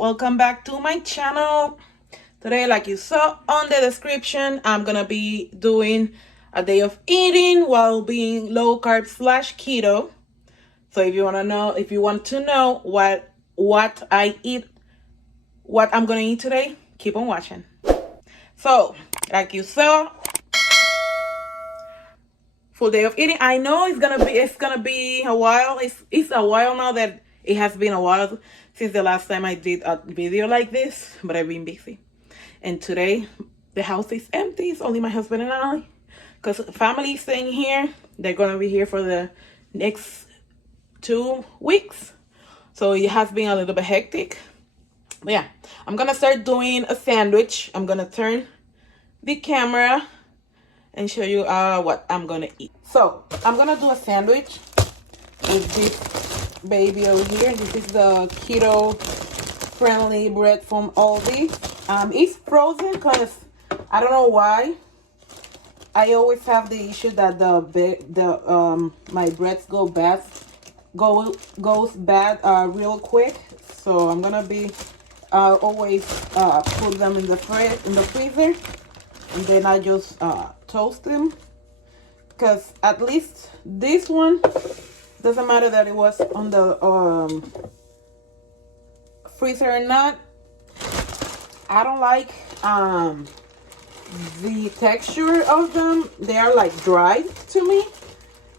welcome back to my channel. Today, like you saw on the description, I'm gonna be doing a day of eating while being low carb / keto. So if you want to know what I eat, what I'm gonna eat today, keep on watching. So like you saw, full day of eating. I know it's gonna be a while. It's a while now that it has been a while since the last time I did a video like this, but I've been busy. And today the house is empty. It's only my husband and I, because family is staying here. They're gonna be here for the next 2 weeks, so it has been a little bit hectic. But yeah, I'm gonna start doing a sandwich. I'm gonna turn the camera and show you what I'm gonna eat. So I'm gonna do a sandwich with this baby over here. This is the keto friendly bread from Aldi. It's frozen because I don't know why. I always have the issue that my breads goes bad real quick. So I'm gonna be always put them in the freezer, and then I just toast them, because at least this one, doesn't matter that it was on the freezer or not, I don't like the texture of them. They are like dry to me,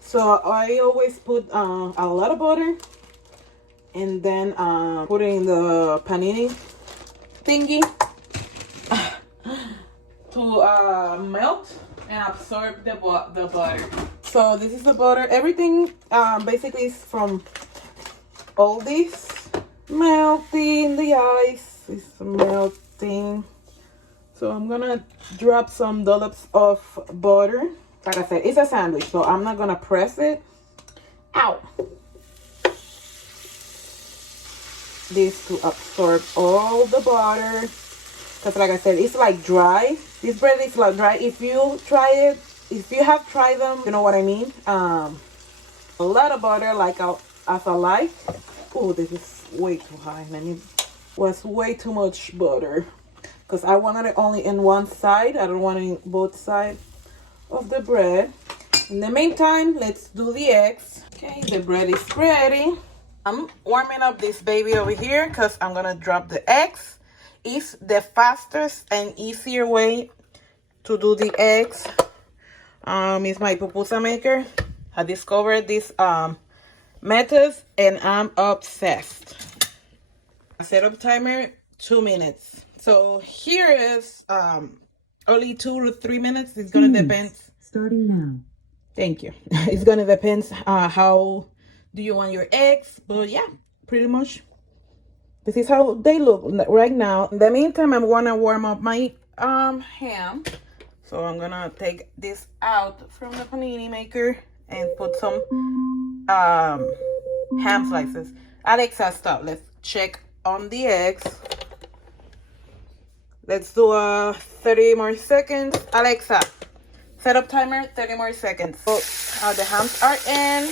so I always put a lot of butter and then put it in the panini thingy to melt and absorb the butter. So this is the butter. Everything basically is from all this. Melting, the ice is melting. So I'm gonna drop some dollops of butter. Like I said, it's a sandwich, so I'm not gonna press it. Ow! This to absorb all the butter, because like I said, it's like dry. This bread is like dry. If you have tried them, you know what I mean. A lot of butter, like as I like. Oh, this is way too high, and it was way too much butter, because I wanted it only in one side. I don't want it in both sides of the bread. In the meantime, let's do the eggs. Okay, the bread is ready. I'm warming up this baby over here because I'm gonna drop the eggs. It's the fastest and easier way to do the eggs. It's my pupusa maker. I discovered this methods and I'm obsessed. Setup timer 2 minutes. So here is only 2 to 3 minutes. It's gonna depend. Starting now. Thank you. It's gonna depend how do you want your eggs, but yeah, pretty much this is how they look right now. In the meantime, I'm gonna warm up my ham. So I'm gonna take this out from the panini maker and put some ham slices. Alexa, stop. Let's check on the eggs. Let's do 30 more seconds. Alexa, setup timer 30 more seconds. So the hams are in.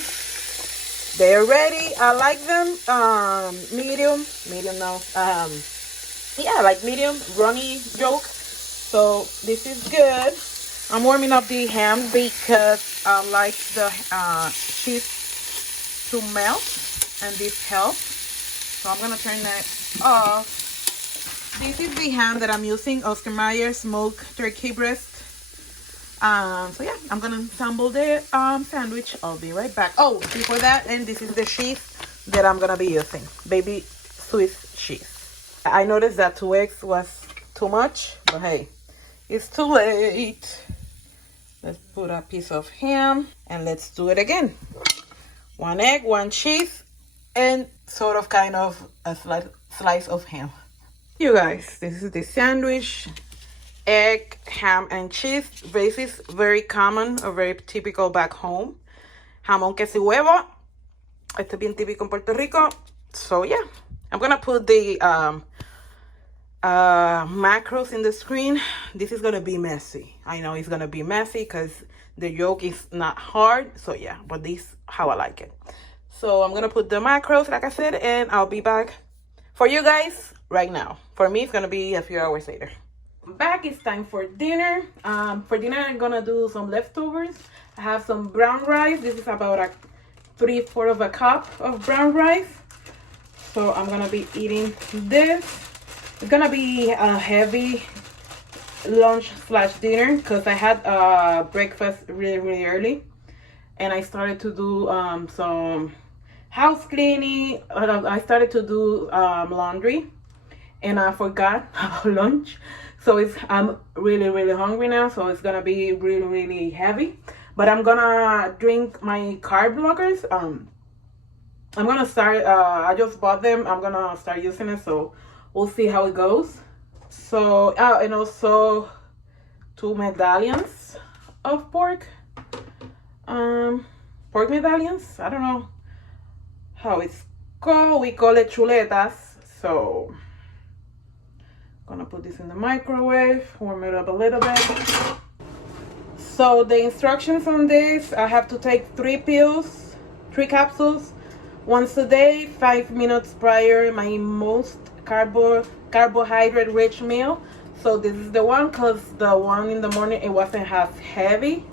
They're ready. I like them medium now. Yeah, like medium runny yolk. So this is good. I'm warming up the ham because I like the cheese to melt, and this helps. So I'm gonna turn that off. This is the ham that I'm using, Oscar Mayer smoked turkey breast. So yeah, I'm gonna assemble the sandwich. I'll be right back. Oh, before that, and this is the cheese that I'm gonna be using, baby Swiss cheese. I noticed that 2 eggs was too much, but hey, it's too late. Let's put a piece of ham and let's do it again. 1 egg, 1 cheese, and sort of kind of a slice of ham. You guys, this is the sandwich. Egg, ham, and cheese. This is very common or very typical back home. Jamón, queso y huevo. Este es bien típico en Puerto Rico. So yeah, I'm gonna put the macros in the screen. This is gonna be messy. I know it's gonna be messy because the yolk is not hard. So yeah, but this is how I like it. So I'm gonna put the macros, like I said, and I'll be back for you guys right now. For me, it's gonna be a few hours later. Back, it's time for dinner. For dinner, I'm gonna do some leftovers. I have some brown rice. This is about a 3/4 of a cup of brown rice. So I'm gonna be eating this. It's gonna be a heavy lunch slash dinner because I had breakfast really early, and I started to do some house cleaning. I started to do laundry, and I forgot about lunch. So I'm really hungry now, so it's gonna be really heavy. But I'm gonna drink my carb blockers. I'm gonna start, I just bought them. I'm gonna start using it, so we'll see how it goes. So, and also 2 medallions of pork. Pork medallions. I don't know how it's called. We call it chuletas. So, gonna put this in the microwave, warm it up a little bit. So the instructions on this, I have to take 3 capsules once a day, 5 minutes prior my most carbohydrate rich meal. So this is the one, because the one in the morning, it wasn't as heavy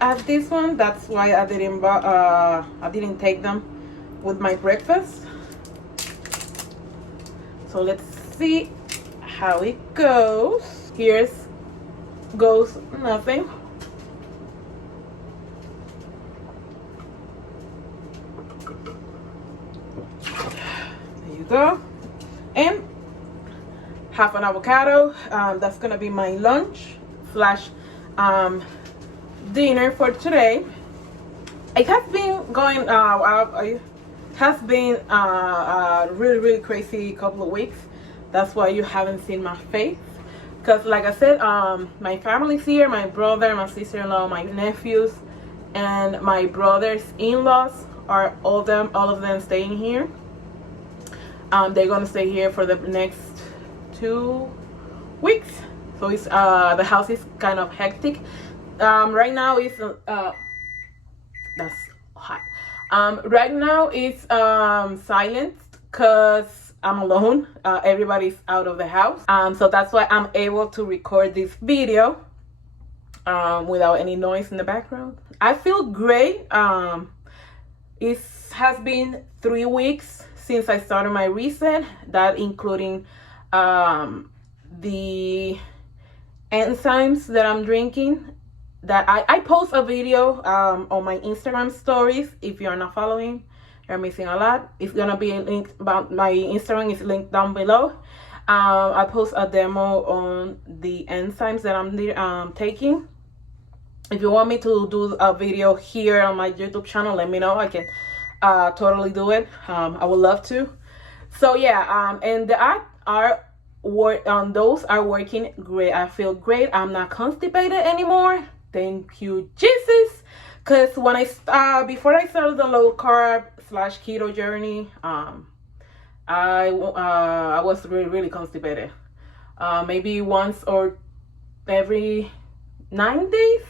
as this one. That's why I didn't take them with my breakfast. So let's see how it goes. Here's goes nothing. There you go. And half an avocado. That's gonna be my lunch slash dinner for today. It has been going it has been a really crazy couple of weeks. That's why you haven't seen my face, because like I said, my family's here, my brother, my sister-in-law, my nephews, and my brother's in-laws are all of them staying here. They're gonna stay here for the next 2 weeks. So it's the house is kind of hectic. Right now it's that's hot. Right now it's silent because I'm alone. Everybody's out of the house. So that's why I'm able to record this video without any noise in the background. I feel great. It has been 3 weeks since I started my reset, that including the enzymes that I'm drinking. That I post a video on my Instagram stories. If you're not following, you're missing a lot. It's gonna be linked, about my Instagram is linked down below. I post a demo on the enzymes that I'm taking. If you want me to do a video here on my YouTube channel, let me know. I can totally do it. I would love to. So yeah, and those are working great. I feel great. I'm not constipated anymore. Thank you, Jesus. Because when before I started the low carb slash keto journey, I was really constipated. Maybe once or every 9 days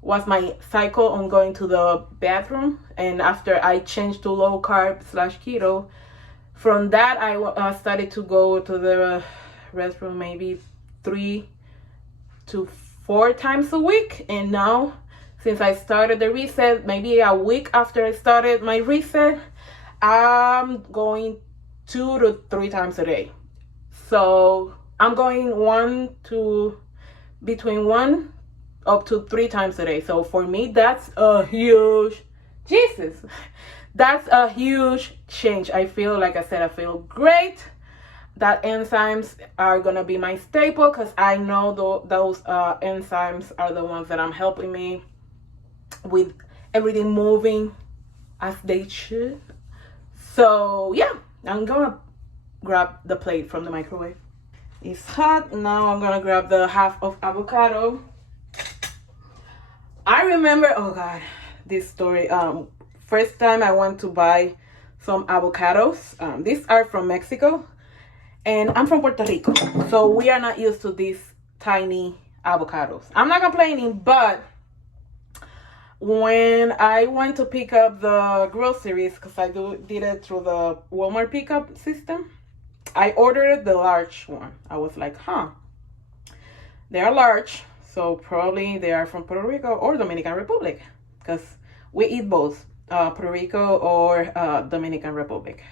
was my cycle on going to the bathroom. And after I changed to low carb slash keto, from that I started to go to the restroom maybe 3 to 4 times a week. And now, since I started the reset, maybe a week after I started my reset, I'm going 2 to 3 times a day. So I'm going between 1 up to 3 times a day. So for me, that's a huge, Jesus, that's a huge change. I feel, like I said, I feel great. That enzymes are gonna be my staple, because I know those enzymes are the ones that are helping me with everything moving as they should. So yeah, I'm gonna grab the plate from the microwave. It's hot. Now I'm gonna grab the half of avocado. I remember, oh God, this story. First time I went to buy some avocados. These are from Mexico. And I'm from Puerto Rico, so we are not used to these tiny avocados. I'm not complaining, but when I went to pick up the groceries, because I did it through the Walmart pickup system, I ordered the large one. I was like, they are large, so probably they are from Puerto Rico or Dominican Republic, because we eat both, Puerto Rico or Dominican Republic.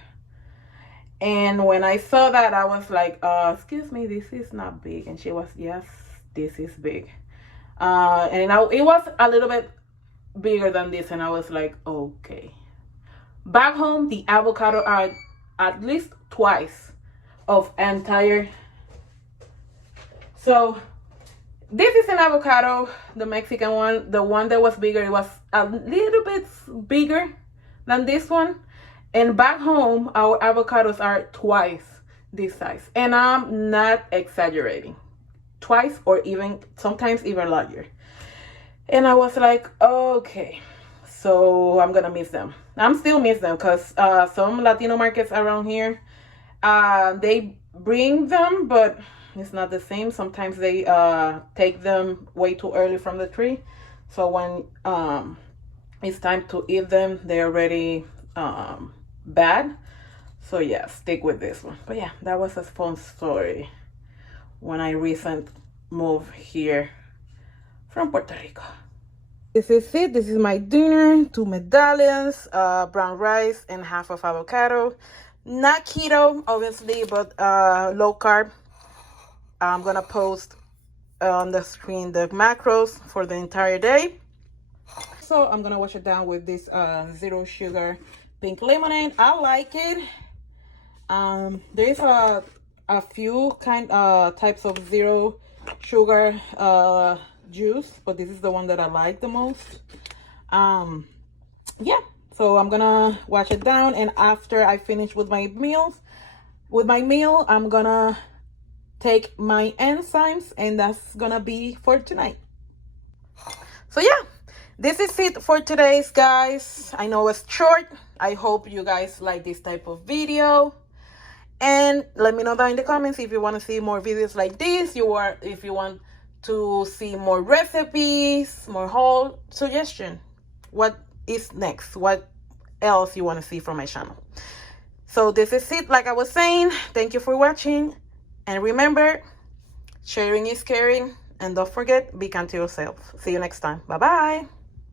And when I saw that, I was like, excuse me, this is not big. And she was, yes, this is big. And it was a little bit bigger than this, and I was like, okay. Back home, the avocado are at least twice of entire. So this is an avocado, the Mexican one. The one that was bigger, it was a little bit bigger than this one. And back home, our avocados are twice this size. And I'm not exaggerating. Twice or even sometimes even larger. And I was like, okay, so I'm gonna miss them. I'm still miss them because some Latino markets around here, they bring them, but it's not the same. Sometimes they take them way too early from the tree, so when it's time to eat them, they're already bad. So yeah, stick with this one. But yeah, that was a fun story when I recently moved here from Puerto Rico. This is it. This is my dinner. 2 medallions, brown rice, and half of avocado. Not keto, obviously, but low carb. I'm gonna post on the screen the macros for the entire day. So I'm gonna wash it down with this zero sugar pink lemonade. I like it. There's a few types of zero sugar juice, but this is the one that I like the most. Yeah, so I'm gonna wash it down, and after I finish with my meal, I'm gonna take my enzymes, and that's gonna be for tonight. So yeah, this is it for today's, guys. I know it's short. I hope you guys like this type of video. And let me know down in the comments if you want to see more videos like this, if you want to see more recipes, more haul suggestion. What is next? What else you want to see from my channel? So this is it. Like I was saying, thank you for watching. And remember, sharing is caring. And don't forget, be kind to yourself. See you next time. Bye-bye.